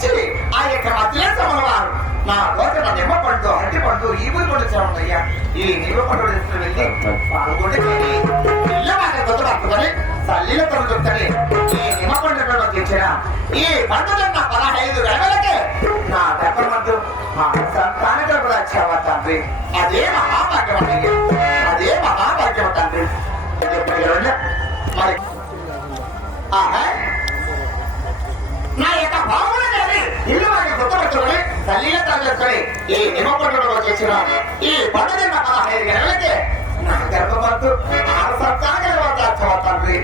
వచ్చి ఆ యొక్క మధ్యలేశ్వరం వారు నా దోచన నిమ్మ పండు అరటి పండు ఈ ఊరి పండు చూడయ్యా ఈ నిమ్మ పండు వెళ్ళి పాల్గొంటే పిల్లవాళ్ళ దొద్దు పట్టుకొని తల్లిలో తొలుగుతుంది ఈ నిమ్మ పండు కూడా తెచ్చిన ఈ పండుగ నా పదహైదు వేలకే నా దెబ్బ మధ్య మా సంతానికి కూడా వచ్చావా తండ్రి? అదే మహాభాగ్యం అయ్యా అదే మహాభాగ్యం తండ్రి. మరి ఆహా. తల్లిగా తరలించుకొని ఈ నిమ్మపండులో చేసిన ఈ పండుగ పదహైదు నెలలకే నా గర్భమద్దు ఆరు సప్తాహ వద్ద తండ్రి.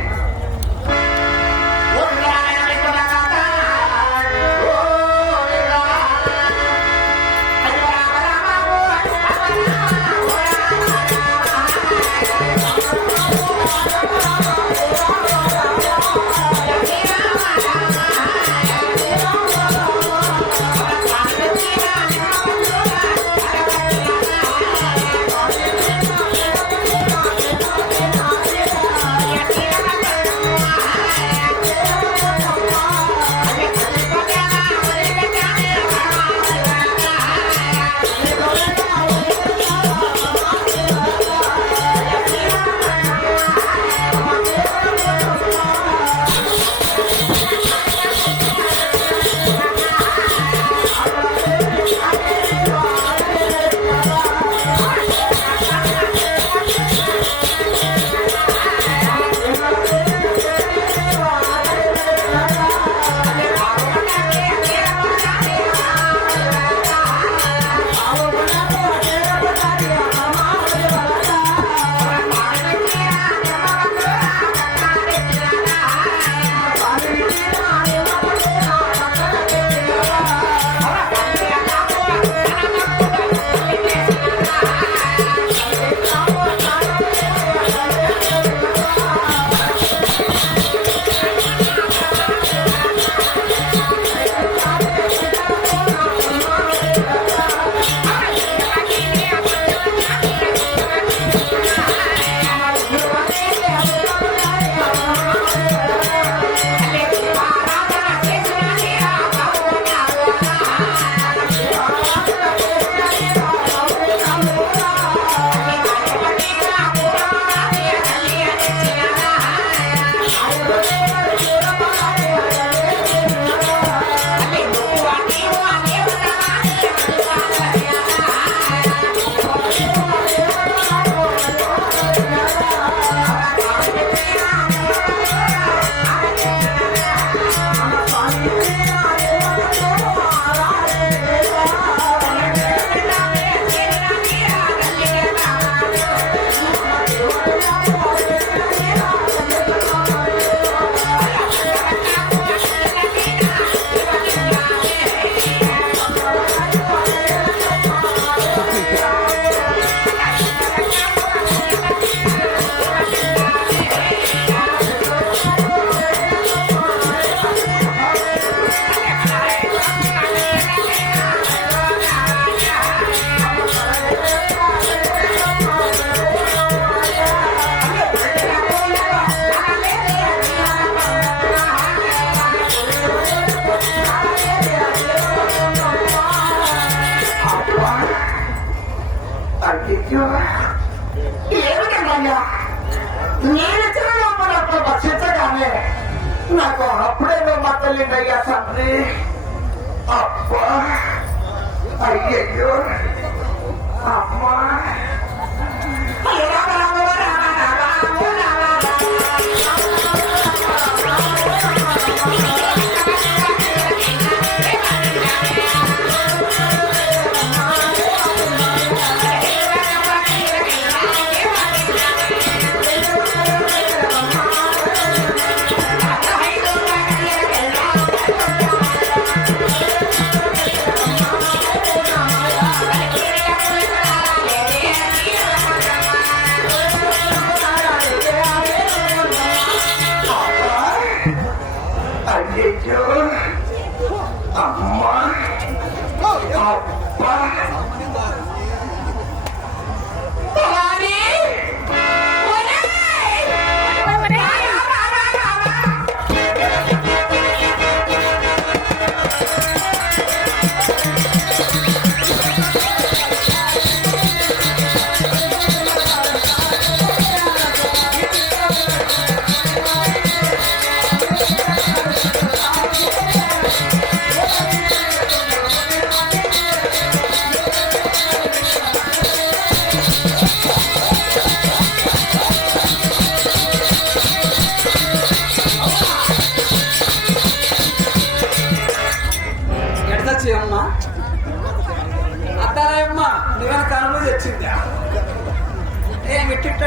అయ్యో. ఏమిటయ్యా నేను చిన్నప్పుడు భక్షించగానే నాకు అప్పుడే మా తల్లిందయ్యా తండ్రి. అప్ప అయ్యయ్యో. అమ్మా.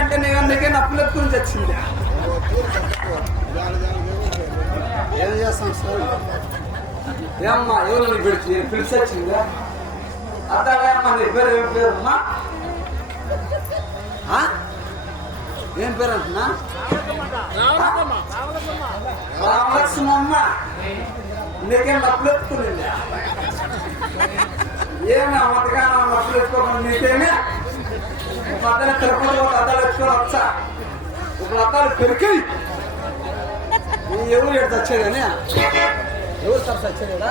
మిట్టిట్టంటే నువ్వు నీకే నప్పులు ఎక్కువ తెచ్చిందా ఏం చేస్తాం సార్? ఏమ్మా ఎవరు పిలిచి పిలిచి వచ్చిందా? అత్తారాయమ్మ నీ పేరు ఏం పేరు అమ్మా? ఏం పేరు అంటున్నా? రామలక్ష్మమ్మ. నీకేం నప్పులు ఎత్తుకునిందా ఏమి అమ్మగా నప్పులు ఎత్తుకోకుండా నీకేమే ఒక అతను తిరుపతి ఒక అద్దాలు ఎత్తుకొని వచ్చా ఒక అద్దాలు పెరిగి ఎవరు ఎడు చచ్చేదని ఎవరు సార్ చచ్చేదా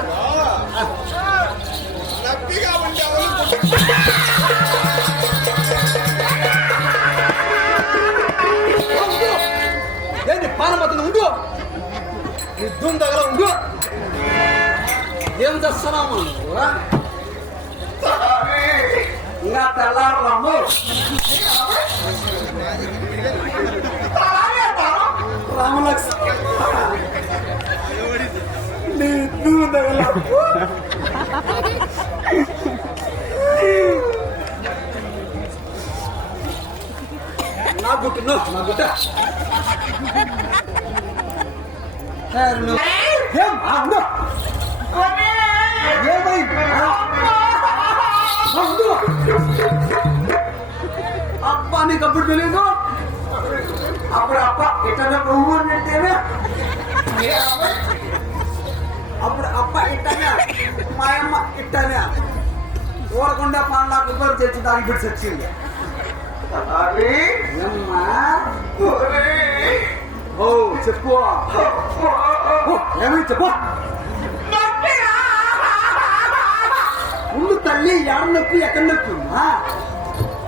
ఏంటి పానమతను ఉండు. నీ దుమ్ దగ్గర ఉండు. ఏం చేస్తున్నావు? నువ్వు ఇంకా తెల్లారమ్ము రామలక్ష్మి నీ దుమ్ దగ్గర నా గుట్టు నో నా గుట్ట ఏం అబ్బా నీకు అప్పుడు తెలియదు అప్పుడు అప్ప ఇట్లా పువ్వు అంటేనే? అప్పుడు అప్ప ఇట్టనే మాయమ్మ ఇట్టనే ఊరకుండా పండ్ల కుక్కర్ తెచ్చి దానికి బిడ్స్ వచ్చింది ఓ చెప్పు. ఏమి చెప్పు? ఉండు తల్లి ఎడ నొప్పి ఎక్కడ నొప్పి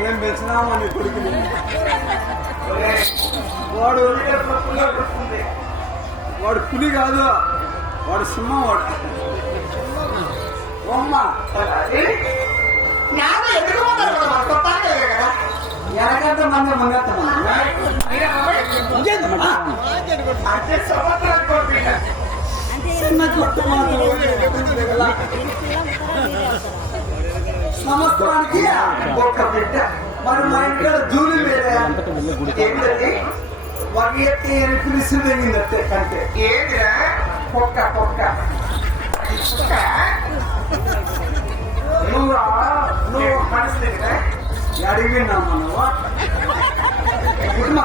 ఏం పెంచినామా నీ కొడుకుని వాడు వాడు పులి కాదు. వాడు సింహం వాడు. ఎలాగంటే మంది సంవత్సరానికి ఒక బిడ్డ మరి మా ఇంట్లో జూలి మీద ఏంటది? ఒక ఎత్తి పిలిచి తెగిందట్టే కంటే? ఏంటిరా పొక్క పొక్క. నువ్వు నువ్వు మనసు దగ్గర అడిగినామా నువ్వు కుటుంబ